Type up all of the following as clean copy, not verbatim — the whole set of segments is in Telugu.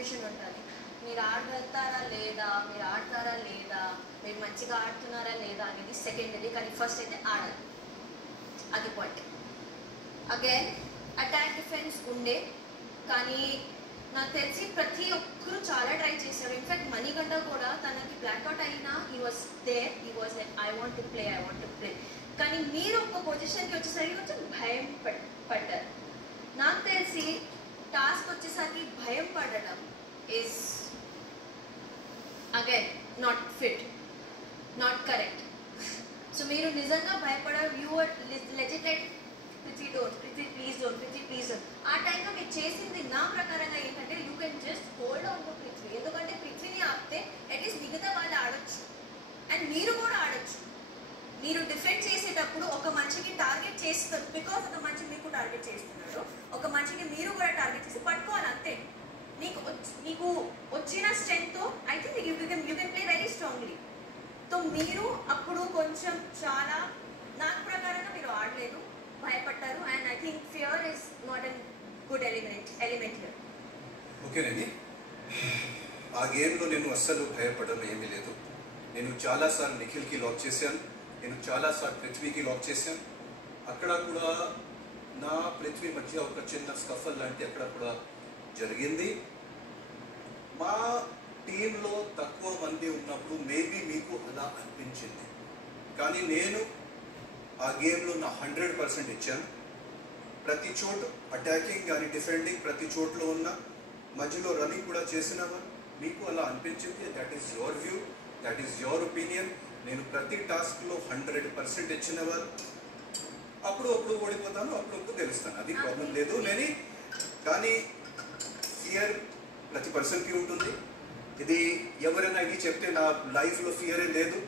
కాన్సన్ట్రేషన్ ఉండాలి. మీరు ఆడగలుగుతారా లేదా, మీరు ఆడతారా లేదా, మీరు మంచిగా ఆడుతున్నారా లేదా అనేది సెకండరీ, కానీ ఫస్ట్ అయితే ఆడాలి. అది పాయింట్. అగైన్ అటాక్ డిఫెన్స్ ఉండే, కానీ నాకు తెలిసి ప్రతి ఒక్కరు చాలా ట్రై చేశారు. ఇన్ఫ్యాక్ట్ మణికంఠ కూడా తనకి బ్లాక్అవుట్ అయినా he was there, he was like I want to play. కానీ మీరు ఒక పొజిషన్కి వచ్చేసరికి కొంచెం భయం పడ్డారు. నాకు తెలిసి టాస్క్ వచ్చేసరికి భయం పడడం is again not fit, not correct. So మీరు నిజంగా భయపడారు. You are hesitate Prithvi please don't. ఆ టైంలో మీరు చేసింది నా ప్రకారంగా ఏంటంటే you can just hold on to Prithvi. ఎందుకంటే పృథ్వీని ఆపితే అట్లీస్ట్ మిగతా వాళ్ళు ఆడొచ్చు అండ్ మీరు కూడా ఆడొచ్చు. మీరు డిఫెండ్ చేసేటప్పుడు ఒక మనిషికి టార్గెట్ చేస్తారు, బికాస్ ఒక మనిషి మీకు టార్గెట్ చేస్తున్నాడు, ఒక మనిషికి మీరు కూడా టార్గెట్ చేసి పట్టుకోవాలి అంతే. మీకు వచ్చిన స్ట్రెంగ్త్తో I think you can play very strongly. So మీరు అప్పుడు కొంచెం చాలా నాకు ప్రకారంగా మీరు ఆడలేదు, భయపడ్డారు. And I think fear is not a good element here. ఓకేనండి, ఆ గేమ్లో నేను అస్సలు భయపడడం ఏమీ లేదు. నేను చాలాసార్లు నిఖిల్కి లాక్ చేశాను, నేను చాలాసార్లు పృథ్వీకి లాక్ చేశాను. అక్కడ కూడా నా పృథ్వీ మధ్య ఒక చిన్న స్కఫల్ లాంటి అక్కడ కూడా జరిగింది. మా టీంలో తక్కువ మంది ఉన్నప్పుడు మేబీ మీకు అలా అనిపించింది, కానీ నేను ఆ గేమ్లో నా 100% ఇచ్చాను. ప్రతి చోటు అటాకింగ్ కానీ డిఫెండింగ్ ప్రతి చోట్లో ఉన్న మధ్యలో రన్నింగ్ కూడా చేసినావా మీకు అలా అనిపించింది. That is your view, that is your opinion. నేను ప్రతి టాస్క్లో 100% ఇచ్చిన వాళ్ళు. అప్పుడు ఓడిపోతాను, అప్పుడు గెలుస్తాను, అది ప్రాబ్లం లేదు. కానీ ఫియర్ ప్రతి పర్సన్కి ఉంటుంది. ఇది ఎవరైనా ఇది చెప్తే నా లైఫ్లో ఫియరే లేదు,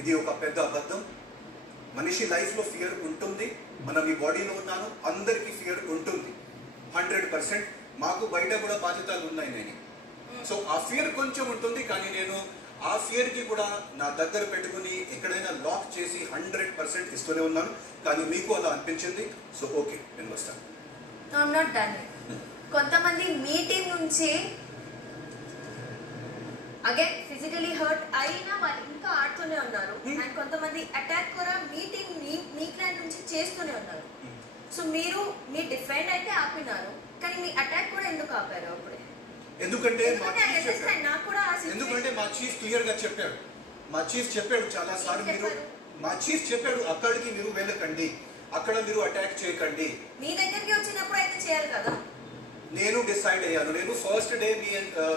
ఇది ఒక పెద్ద అబద్ధం. మనిషి లైఫ్లో ఫియర్ ఉంటుంది. మనం ఈ బాడీలో ఉన్నాను, అందరికీ ఫియర్ ఉంటుంది 100%. మాకు బయట కూడా బాధ్యతలు ఉన్నాయి నేను. సో ఆ ఫియర్ కొంచెం ఉంటుంది, కానీ నేను ఆ ఫియర్కి కూడా నా దగ్గర పెట్టుకుని ఎక్కడైనా లాక్ చేసి 100% ఇస్తూనే ఉన్నాను. కానీ మీకు అలా అనిపించింది, సో ఓకే నేను వస్తాను. కొంతమంది మీ టీం నుంచి అగైన్ ఫిజికలీ హర్ట్ అయినా వాళ్ళు ఇంకా ఆడుతూనే ఉన్నారు. అండ్ కొంతమంది అటాక్ కూడా మీ టీం మీ క్లైంట్ నుంచి చేస్తూనే ఉన్నారు. సో మీరు మీ డిఫెండ్ అయితే ఆపినారు, కానీ మీ అటాక్ కూడా ఎందుకు ఆపారు అప్పుడే? ఎందుకంటే మా చీఫ్ క్లియర్ గా చెప్పాడు. మా చీఫ్ చెప్పాడు చాలా సార్లు, మా చీఫ్ చెప్పాడు అక్కడికి మీరు వెళ్ళకండి, అక్కడ మీరు అటాక్ చేయకండి. మీ దగ్గరికి వచ్చినప్పుడు అయితే చేయాలి కదా. నేను డిసైడ్ అయ్యాను. నేను ఫస్ట్ డే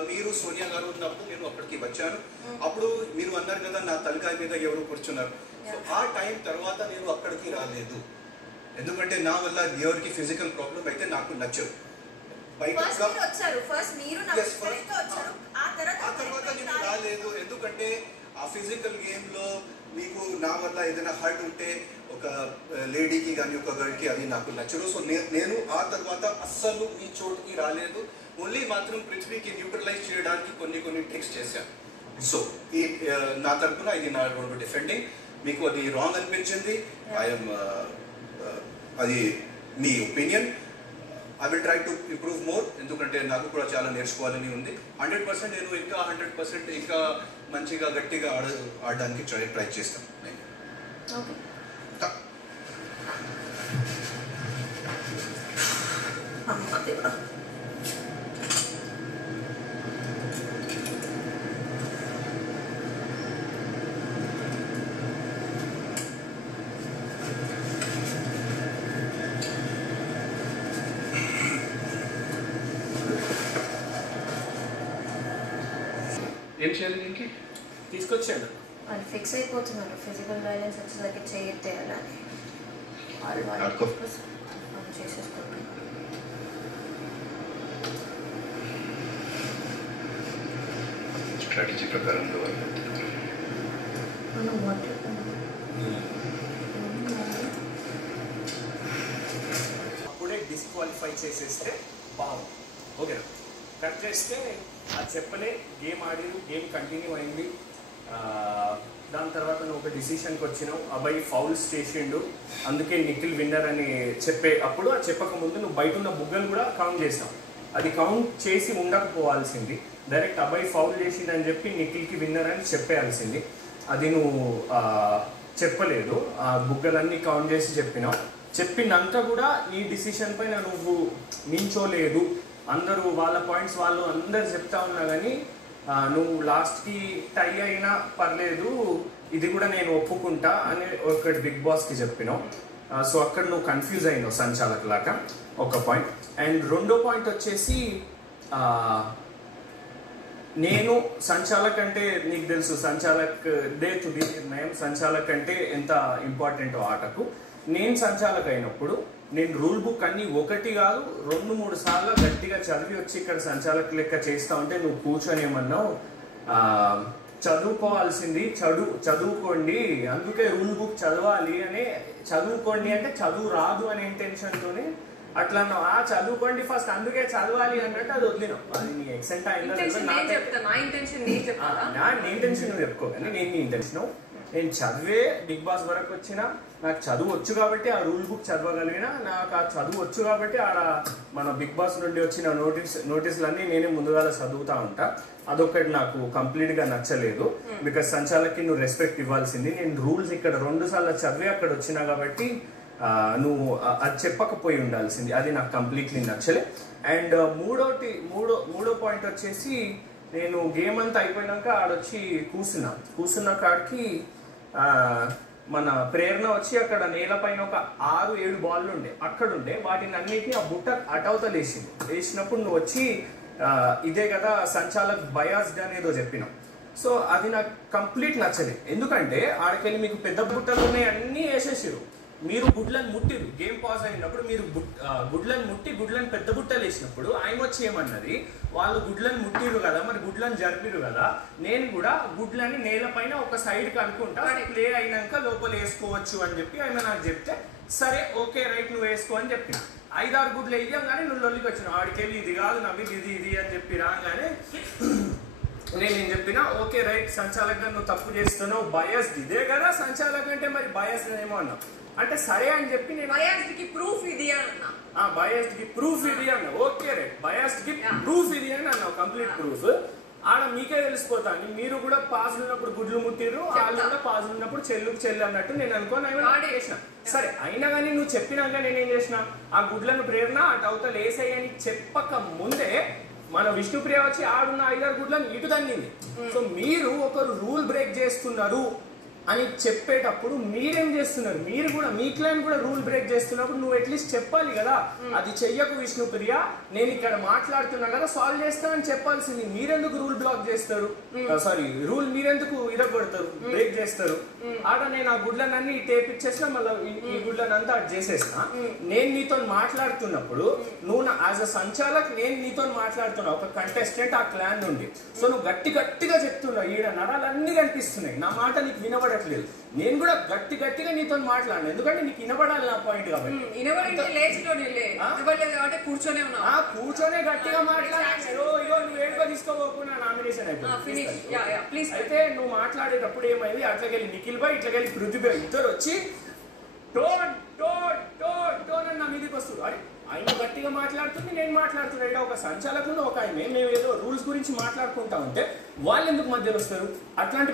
మీరు సోనియా గారు ఉన్నప్పుడు నేను అక్కడికి వచ్చాను. అప్పుడు మీరు అన్నారు కదా నా తలకాయ మీద ఎవరు కూర్చున్నారు. సో ఆ టైం తర్వాత నేను అక్కడికి రాలేదు, ఎందుకంటే నా వల్ల ఎవరికి ఫిజికల్ ప్రాబ్లం అయితే నాకు నచ్చదు. ఆ తర్వాత నేను రాలేదు, ఎందుకంటే ఆ ఫిజికల్ గేమ్ లో మీకు నా వల్ల ఏదైనా హర్ట్ ఉంటే ఒక లేడీకి కానీ ఒక గర్ల్కి అది నాకు నచ్చదు. సో నేను ఆ తర్వాత అస్సలు ఈ చోటుకి రాలేదు. ఓన్లీ మాత్రం పృథ్వీకి న్యూట్రలైజ్ చేయడానికి కొన్ని ట్రిక్స్ చేశాను. సో ఈ నా తరఫున ఇది నా రెండు డిఫెండింగ్. మీకు అది రాంగ్ అనిపించింది, ఐఎమ్ అది మీ opinion. I will try to improve more, ఎందుకంటే నాకు కూడా చాలా నేర్చుకోవాలని ఉంది. 100% నేను ఇంకా 100% ఇంకా మంచిగా గట్టిగా ఆడడానికి ట్రై చేస్తాను. ఏం చేయాలి దీనికి? తీసుకొచ్చాను. వాళ్ళు ఫిక్స్ అయిపోతున్నారు ఫిజికల్ వైలెన్స్ వచ్చేసరికి చేయొద్దే అలానే చేసేసుకుంటున్నారు. స్ట్రాటజీ ప్రకారం అప్పుడే డిస్క్వాలిఫై చేసేస్తే బాగుంది. ఓకేనా? కట్ చేస్తే అది చెప్పలే, గేమ్ ఆడిరు, గేమ్ కంటిన్యూ అయింది. దాని తర్వాత నువ్వు ఒక డిసిషన్కి వచ్చినావు, అబ్బాయి ఫౌల్స్ చేసిండు అందుకే నిఖిల్ విన్నర్ అని చెప్పే అప్పుడు అది చెప్పకముందు నువ్వు బయట ఉన్న బుగ్గలు కూడా కౌంట్ చేసావు. అది కౌంట్ చేసి ఉండకపోవాల్సింది. డైరెక్ట్ అబ్బాయి ఫౌల్ చేసిందని చెప్పి నిఖిల్కి విన్నర్ అని చెప్పేయాల్సింది. అది నువ్వు చెప్పలేదు. ఆ బుగ్గలన్నీ కౌంట్ చేసి చెప్పినావు. చెప్పినంత కూడా ఈ డిసిషన్ పైన నువ్వు నించోలేదు. అందరూ వాళ్ళ పాయింట్స్ వాళ్ళు అందరు చెప్తా ఉన్నా కానీ నువ్వు లాస్ట్కి టై అయినా పర్లేదు, ఇది కూడా నేను ఒప్పుకుంటా అని ఒకటి బిగ్ బాస్కి చెప్పినావు. సో అక్కడ నువ్వు కన్ఫ్యూజ్ అయినావు సంచాలక్ లాగా, ఒక పాయింట్. అండ్ రెండో పాయింట్ వచ్చేసి నేను సంచాలక్ అంటే నీకు తెలుసు, సంచాలక్ దే తుది నిర్ణయం. సంచాలక్ అంటే ఎంత ఇంపార్టెంటో ఆటకు. నేను సంచాలక్ అయినప్పుడు నేను రూల్ బుక్ అన్ని ఒకటి కాదు 2-3 సార్లు గట్టిగా చదివి వచ్చి ఇక్కడ సంచాలక్ లెక్క చేస్తా ఉంటే నువ్వు కూర్చొని ఏమన్నావు, చదువుకోవాల్సింది చదువుకోండి, అందుకే రూల్ బుక్ చదవాలి అని. చదువుకోండి అంటే చదువు రాదు అనే ఇంటెన్షన్తోనే అట్లా అన్నావు. చదువుకోండి ఫస్ట్, అందుకే చదవాలి అన్నట్టు అది వదిలినావు. అది నీ ఎక్సెంట్ అయిందో నా ఇంటెన్షన్ నువ్వు చెప్పుకో, కానీ నేను నీ ఇంటెన్షన్. నేను చదివే బిగ్ బాస్ వరకు వచ్చిన, నాకు చదువు వచ్చు కాబట్టి ఆ రూల్ బుక్ చదవగలిగిన, నాకు ఆ చదువు వచ్చు కాబట్టి ఆడ మన బిగ్ బాస్ నుండి వచ్చిన నోటీసులన్నీ నేనే ముందుగా చదువుతా ఉంటా. అదొకటి నాకు కంప్లీట్గా నచ్చలేదు. బికాస్ సంచాలక్కి నువ్వు రెస్పెక్ట్ ఇవ్వాల్సింది. నేను రూల్స్ ఇక్కడ 2 సార్లు చదివి అక్కడ వచ్చినా కాబట్టి నువ్వు అది చెప్పకపోయి ఉండాల్సింది. అది నాకు కంప్లీట్లీ నచ్చలే. అండ్ మూడో పాయింట్ వచ్చేసి, నేను గేమ్ అంతా అయిపోయినాక ఆడొచ్చి కూర్చున్న కాడికి మన ప్రేరణ వచ్చి అక్కడ నేల పైన ఒక 6-7 బాళ్ళు ఉండే, అక్కడుండే వాటిని అన్నిటిని ఆ బుట్ట అటవతలు వేసినప్పుడు నువ్వు వచ్చి ఇదే కదా సంచాలక్ బయాస్డ్ అనేదో చెప్పినావు. సో అది నాకు కంప్లీట్ నచ్చలేదు. ఎందుకంటే ఆడకెళ్ళి మీకు పెద్ద బుట్టలు ఉన్నాయి, అన్నీ వేసేసారు. మీరు గుడ్లను ముట్టిరు, గేమ్ పాజ్ అయినప్పుడు మీరు గుడ్లను ముట్టి గుడ్లను పెద్ద బుట్టలు వేసినప్పుడు ఆయన వచ్చి ఏమన్నది, వాళ్ళు గుడ్లను ముట్టిరు కదా, మరి గుడ్లను జరిపిరు కదా, నేను కూడా గుడ్లని నేల పైన ఒక సైడ్కి అనుకుంటా, ప్లే అయినాక లోపల వేసుకోవచ్చు అని చెప్పి ఆయన నాకు చెప్తే, సరే ఓకే రైట్ నువ్వు వేసుకో అని చెప్పిన. 5-6 గుడ్లు వేయడం కానీ నువ్వు లొల్లికి వచ్చినావు. ఆడికెళ్ళి ఇది కాదు నవ్వి ఇది అని చెప్పి రాగానే నేను చెప్పిన ఓకే రైట్ సంచాలక్ నువ్వు తప్పు చేస్తున్నావు, బయాస్డ్ ఇదే కదా సంచాలక్ అంటే, మరి బయాస్డ్ ఏమో అన్నావు. అంటే సరే అని చెప్పి నేను బయాస్డ్ కి ప్రూఫ్ ఇది అన్నా. బయాస్డ్ కి ప్రూఫ్ ఇది అన్నా. ఓకే రైట్ బయాస్డ్ కి ప్రూఫ్ ఇది అని అన్నావు, కంప్లీట్ ప్రూఫ్. ఆడ మీకే తెలిసిపోతాను, మీరు కూడా పాజ్ ఉన్నప్పుడు గుడ్లు ముట్టిరు, వాళ్ళు కూడా పాజ్ ఉన్నప్పుడు చెల్లు అన్నట్టు నేను అనుకోని చేసిన. సరే అయినా కానీ నువ్వు చెప్పినాక నేనేం చేసిన, ఆ గుడ్లను ప్రేరణ అటు అవతల వేసేయని చెప్పక ముందే మన విష్ణుప్రియ వచ్చి ఆడున్న 5-6 గుడ్లను ఇటు తన్నింది. సో మీరు ఒకరు రూల్ బ్రేక్ చేస్తున్నారు అని చెప్పేటప్పుడు మీరేం చేస్తున్నారు, మీరు కూడా మీ క్లైన్ కూడా రూల్ బ్రేక్ చేస్తున్నప్పుడు నువ్వు అట్లీస్ట్ చెప్పాలి కదా, అది చెయ్యకు విష్ణుప్రియ, నేను ఇక్కడ మాట్లాడుతున్నా కదా సాల్వ్ చేస్తానని చెప్పాల్సింది. మీరెందుకు రూల్ బ్లాక్ చేస్తారు, సారీ రూల్ మీరెందుకు ఇరగొడతారు, బ్రేక్ చేస్తారు. ఆడ నేను ఆ గుడ్లనన్నీ టేపిచ్చేసిన, మళ్ళీ ఈ గుడ్లనంతా అటు చేసేసిన. నేను నీతో మాట్లాడుతున్నప్పుడు నువ్వు యాజ్ అ సంచాలక్ నేను నీతో మాట్లాడుతున్నా, ఒక కంటెస్టెంట్ ఆ క్లాన్ నుండి. సో నువ్వు గట్టిగా చెప్తున్నావు, ఈడ నరాలన్నీ కనిపిస్తున్నాయి, నా మాట నీకు వినబడట్లేదు. నేను కూడా గట్టిగా నీతో మాట్లాడినా, ఎందుకంటే నీకు వినబడాలి నా పాయింట్ కాబట్టి. కూర్చొనే గట్టిగా మాట్లాడారు. నువ్వు ఏడుకో తీసుకోబోకుండా నామినేషన్ అయిపోయింది. అయితే నువ్వు మాట్లాడేటప్పుడు ఏమైంది, అట్లకెళ్ళి నిఖిల్ భాయ్ ఇట్లకెళ్ళి పృథ్వీ భాయ్ ఇద్దరు వచ్చి టోన్ అని నా మీదకి వస్తారు. అరే ఆయన గట్టిగా మాట్లాడుతుంది, నేను మాట్లాడుతున్నా, ఇక్కడ ఒక సంచాలకులు ఒక ఆయన, మేము ఏదో రూల్స్ గురించి మాట్లాడుకుంటా ఉంటే వాళ్ళు ఎందుకు మధ్యలో వస్తారు? అట్లాంటి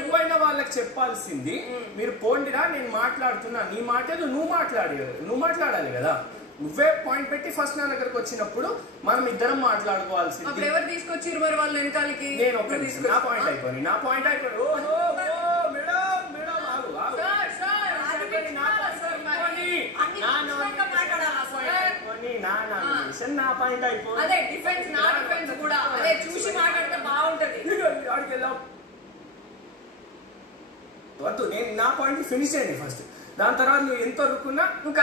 నువ్వైనా వాళ్ళకి చెప్పాల్సింది, మీరు పోండిరా నేను మాట్లాడుతున్నా, నీ మాటలు నువ్వు మాట్లాడాలి కదా. నువ్వే పాయింట్ పెట్టి ఫస్ట్ నా దగ్గరకు వచ్చినప్పుడు మనం ఇద్దరం మాట్లాడుకోవాల్సింది. ఎవరు తీసుకొచ్చారు మరి వాళ్ళ వెనకాలకి? నేను ఒక నా పాయింట్ అయిపోయి నా పాయింట్ వద్దు, నేను నా పాయింట్ ఫినిష్ అయ్యింది ఫస్ట్. దాని తర్వాత నువ్వు ఎంత రుక్కున్నా నువ్వు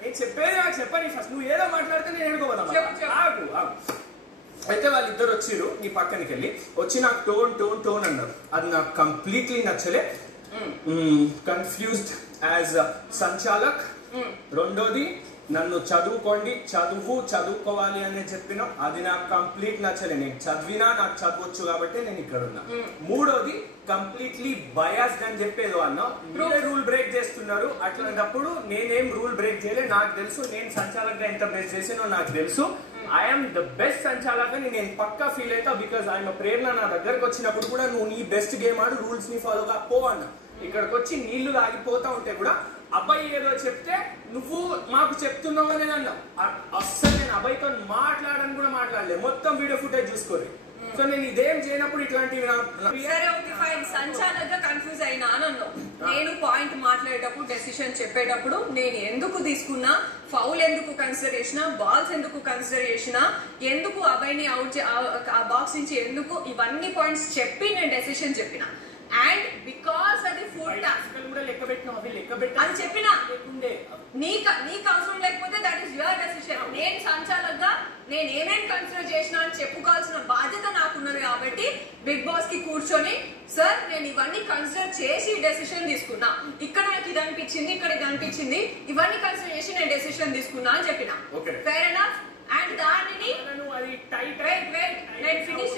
నేను చెప్పేది నాకు చెప్పని ఫస్ట్, నువ్వు ఏదో మాట్లాడితే నేను ఎడుకోవద్దాం. అయితే వాళ్ళిద్దరు వచ్చిరు నీ పక్కనకి వెళ్ళి వచ్చి నాకు టోన్ అన్నారు. అది నాకు కంప్లీట్లీ నచ్చలే. కన్ఫ్యూజ్డ్ యాజ్ సంచాలక్. రెండోది నన్ను చదువుకోండి, చదువుకోవాలి అని చెప్పినావు, అది నాకు కంప్లీట్ నచ్చలేదు. నేను చదివినా నాకు చదవచ్చు కాబట్టి నేను ఇక్కడ ఉన్నా. మూడోది కంప్లీట్లీ బయాస్డ్ అని చెప్పేది అన్నావు. మీరే రూల్ బ్రేక్ చేస్తున్నారు. అట్లాంటప్పుడు నేనేం రూల్ బ్రేక్ చేయలేదు. నాకు తెలుసు నేను సంచాలకుగా ఎంత బెస్ట్ చేసానో నాకు తెలుసు. ఐఎమ్ ద బెస్ట్ సంచాలకుని నేను పక్కా ఫీల్ అవుతా. బికాజ్ ఆయన ప్రేరణ నా దగ్గరకు వచ్చినప్పుడు కూడా నువ్వు నీ బెస్ట్ గేమ్ ఆడు, రూల్స్ ని ఫాలోగా పో అన్నా. ఇక్కడికి వచ్చి నీళ్లు తాగిపోతా ఉంటే కూడా అబ్బాయి ఏదో చెప్తే నువ్వు మాకు చెప్తున్నావు అని అన్నావు. అస్సలు నేను అబ్బాయితో మాట్లాడని కూడా మాట్లాడలేదు. మొత్తం వీడియో ఫుటేజ్ చూసుకోరు. సో నేను ఇదేం చేయనప్పుడు ఇట్లాంటివి సంచాలకుగా కన్ఫ్యూజ్ అయినా అన్నాను. నేను పాయింట్ మాట్లాడేటప్పుడు డెసిషన్ చెప్పేటప్పుడు నేను ఎందుకు తీసుకున్నా, ఫౌల్ ఎందుకు కన్సిడర్ చేసినా, బాల్స్ ఎందుకు కన్సిడర్ చేసినా, ఎందుకు అబ్బాయిని అవుట్ ఆ బాక్స్ నుంచి ఎందుకు, ఇవన్నీ పాయింట్స్ చెప్పి నేను డెసిషన్ చెప్పిన. అండ్ బికాస్ అది ఫుల్ టాస్క్ అని చెప్పినా నీకు అవసరం లేకపోతే దట్ ఈస్ యువర్ డెసిషన్. నేను సంచాలకుగా నేను ఏమేమి కన్సిడర్ చేసినా అని చెప్పుకోవాల్సిన బాధ్యత నాకున్నది కాబట్టి బిగ్ బాస్ కి కూర్చొని సార్ నేను ఇవన్నీ కన్సిడర్ చేసి డెసిషన్ తీసుకున్నా, ఇక్కడ నాకు ఇది అనిపించింది, ఇక్కడ ఇది అనిపించింది, ఇవన్నీ కన్సిడర్ చేసి నేను డెసిషన్ తీసుకున్నా అని చెప్పిన. Fair enough. అండ్ దానిని నేను ఫినిష్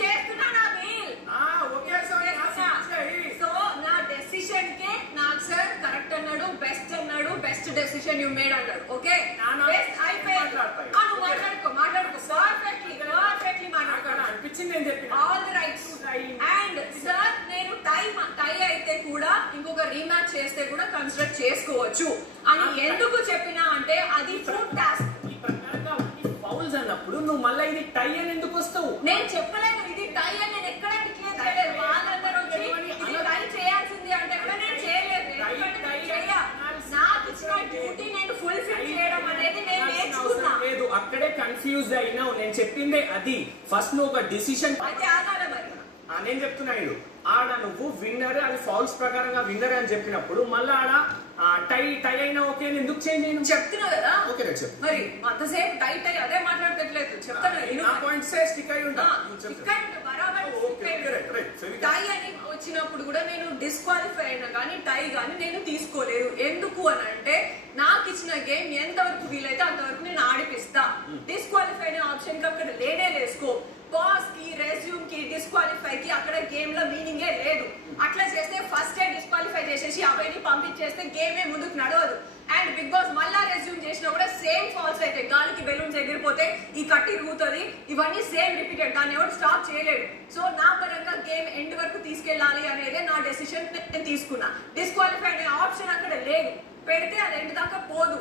చేస్తున్నా నా మీల్. సో నా డెసిషన్ కే నాకు సార్ కరెక్ట్ అన్నాడు, బెస్ట్ అన్నాడు, బెస్ట్ డెసిషన్ యూ మేడ్ అన్నాడు. ఓకే బెస్ట్ అయిపోయింది. మాట్లాడుకో పర్ఫెక్ట్లీ అనిపించింది నేను చెప్పిన all the rights. And sir నేను టై అయితే కూడా ఇంకొక రీమ్యాచ్ చేస్తే కూడా కన్సిడర్ చేసుకోవచ్చు అని ఎందుకు చెప్పినా అంటే అది ఫుడ్ టాస్క్. ఫౌల్స్ అన్నప్పుడు నువ్వు మళ్ళీ ఇది టై అని ఎందుకు వస్తావు? నేను చెప్పలేదు ఇది టై అని. నేను ఎక్కడ డిక్లేర్ చేయలేదు. వాళ్ళందరూ వచ్చి ఇది టై చేయాల్సింది అంటే కూడా నేను చేయలేదు. నాకు ఇచ్చిన డ్యూటీ నేను ఫుల్ఫిల్ చేయడం అనేది నేను నేర్చుకున్నా. లేదు అక్కడే కన్ఫ్యూజ్ అయినావు. నేను చెప్పిందే అది. ఫస్ట్ నువ్వు ఒక డిసిషన్ అయితే ఆగాలి మరి. నేను చెప్తున్నాడు ఆడ నువ్వు విన్నర్, అది ఫౌల్స్ ప్రకారంగా విన్నర్ అని చెప్పినప్పుడు మళ్ళీ ఆడ టై అయినా ఓకే ఎందుకు చేంజ్ అయినా చెప్తున్నావు కదా. ఓకే చెప్పు మరి అంతసేపు టై అదే మాట్లాడట్లేదు. చెప్తాను టై అని వచ్చినప్పుడు కూడా నేను డిస్క్వాలిఫై అయినా కానీ టై కానీ నేను తీసుకోలేదు. ఎందుకు అని అంటే నాకు ఇచ్చిన గేమ్ ఎంతవరకు వీలైతే అంతవరకు నేను ఆడిపిస్తా. డిస్క్వాలిఫై అనే ఆప్షన్ కి అక్కడ లేనే లేసుకో. బాస్ కి, రెజ్యూమ్ కి, డిస్క్వాలిఫై కి అక్కడ గేమ్ లో మీనింగే లేదు. అట్లా చేస్తే ఫస్ట్ డిస్క్వాలిఫై చేసేసి అబ్బాయిని పంపించేస్తే గేమే ముందుకు నడవదు. అండ్ బిగ్ బాస్ మళ్ళా రెజ్యూమ్ చేసినా కూడా సేమ్ ఫాల్స్ అయితే గాలికి బెలూన్స్ ఎగిరిపోతే ఈ కట్టి ఇరుగుతుంది, ఇవన్నీ సేమ్ రిపీటెడ్. దాన్ని ఎవరు స్టాప్ చేయలేడు. సో నా పరంగా గేమ్ ఎండ్ వరకు తీసుకెళ్లాలి అనేది నా డెసిషన్ నేను తీసుకున్నా. డిస్క్వాలిఫై అనే ఆప్షన్ అక్కడ లేదు. పెడితే అది ఎండ్ దాకా పోదు.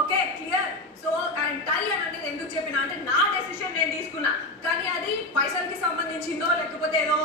Okay clear. So and tie అనేది ఎందుకు చెప్పినా అంటే నా డెసిషన్ నేను తీసుకున్నా. కానీ అది పైసలకి సంబంధించిందో లేకపోతే ఏదో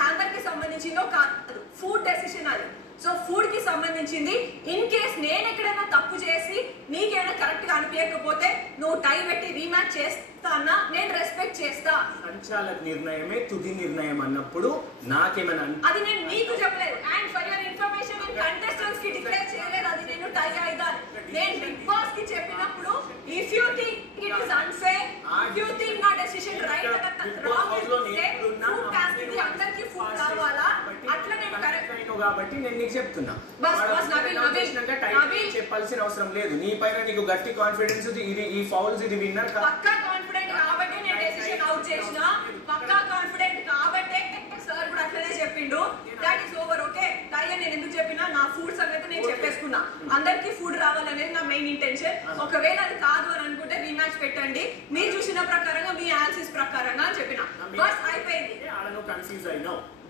హ్యాంబర్ కి సంబంధించిందో కాదు. ఫుడ్ డెసిషన్ అది. సో ఫుడ్ కి సంబంధించింది. ఇన్ కేస్ నేను ఎక్కడైనా తప్పు చేసి నీకేమైనా కరెక్ట్ గా అనిపించకపోతే నువ్వు టై పెట్టి రీమ్యాచ్ చేస్తానా నేను రెస్పెక్ట్ చేస్తా. సంచాలక నిర్ణయమే తుది నిర్ణయం అన్నప్పుడు నాకేమైనా అది నేను నీకు చెప్పలేదు. అండ్ ఫర్ యువర్ ఇన్ఫర్మేషన్ నేను కంటెస్టెంట్స్ కి డిక్లేర్ చేయలేదు అది నేను టై అయిదా. నేను బిగ్ బాస్ కి చెప్పినప్పుడు if you think it is unfair, if you think నా డెసిషన్ రైట్ రాంగ్ అంటే ఫుడ్ టాస్క్ కి అందరికి ఫుడ్ కావాలా అట్లా నేను కరెక్ట్ అయినో కాబట్టి నేను నీకు చెప్తున్నా. చెప్పాల్సిన అవసరం లేదు. నీ పైన నీకు గట్టి కాన్ఫిడెన్స్ ఇది. ఈ ఫౌల్స్ ఇది విన్నర్ పక్కా కాన్ఫిడెంట్ కాబట్టి నేను డెసిషన్ అవుట్ చేసినా. పక్కా కాన్ఫిడెంట్ కాబట్టి సార్ కూడా అట్లనే చెప్పిండు. That is over. ఓకే టై అని నేను ఎందుకు చెప్పినా నా ఫుడ్ సంగతి నేను చెప్పేసుకున్నా. అందరికి ఫుడ్ రావాలనేది నా మెయిన్ ఇంటెన్షన్. ఒకవేళ అది కాదు అని అనుకుంటే రీమ్యాచ్ పెట్టండి మీరు చూసిన ప్రకారంగా మీ అనాలిసిస్ ప్రకారంగా అని చెప్పిన. బస్ అయిపోయింది.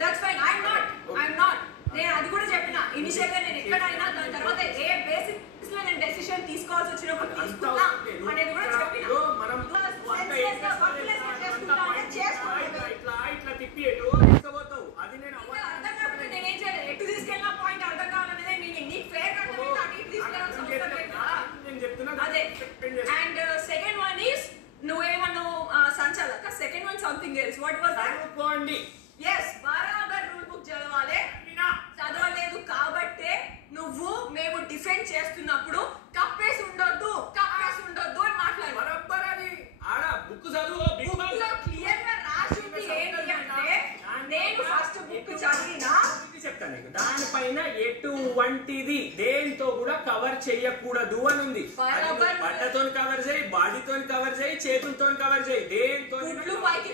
That's fine. ఐఎమ్ నాట్ నేను అది కూడా చెప్పిన ఇనిషియల్ గా నేను ఎక్కడైనా దాని తర్వాత ఏ బేసిక్స్ లో నేను డెసిషన్ తీసుకోవాల్సి వచ్చినప్పుడు తీసుకున్నా అనేది కూడా చెప్పిన. నేనేం చేయలేదు. ఎటు తీసుకెళ్ళిన పాయింట్ అర్థం కావాలనేదే మీనింగ్. నీకు ఫేర్ అదే. అండ్ సెకండ్ వన్ ఈస్ నువ్వేమన్నావు సంచాలక. Second one something else. What was that? yes బరాబర్ రూల్ బుక్ చదవలేదు కాబట్టే నువ్వు మేము డిఫెండ్ చేస్తున్నప్పుడు కప్పేసి ఉండొద్దు అని మాట్లాడు. బరాబర్ అది ఆడ బుక్ చదువు. బుక్ లో క్లియర్ గా రాసింది ఏంటి అంటే నేను ఫస్ట్ బుక్ చదివినా చెప్తాను నీకు. దానిపైన ఎటువంటి కవర్ చెయ్యకూడదు అని ఉంది. బట్టతో కవర్ చేయి, బాడీతో కవర్ చేయి, చేతులతో కవర్ చేయి, దేంతో పైకి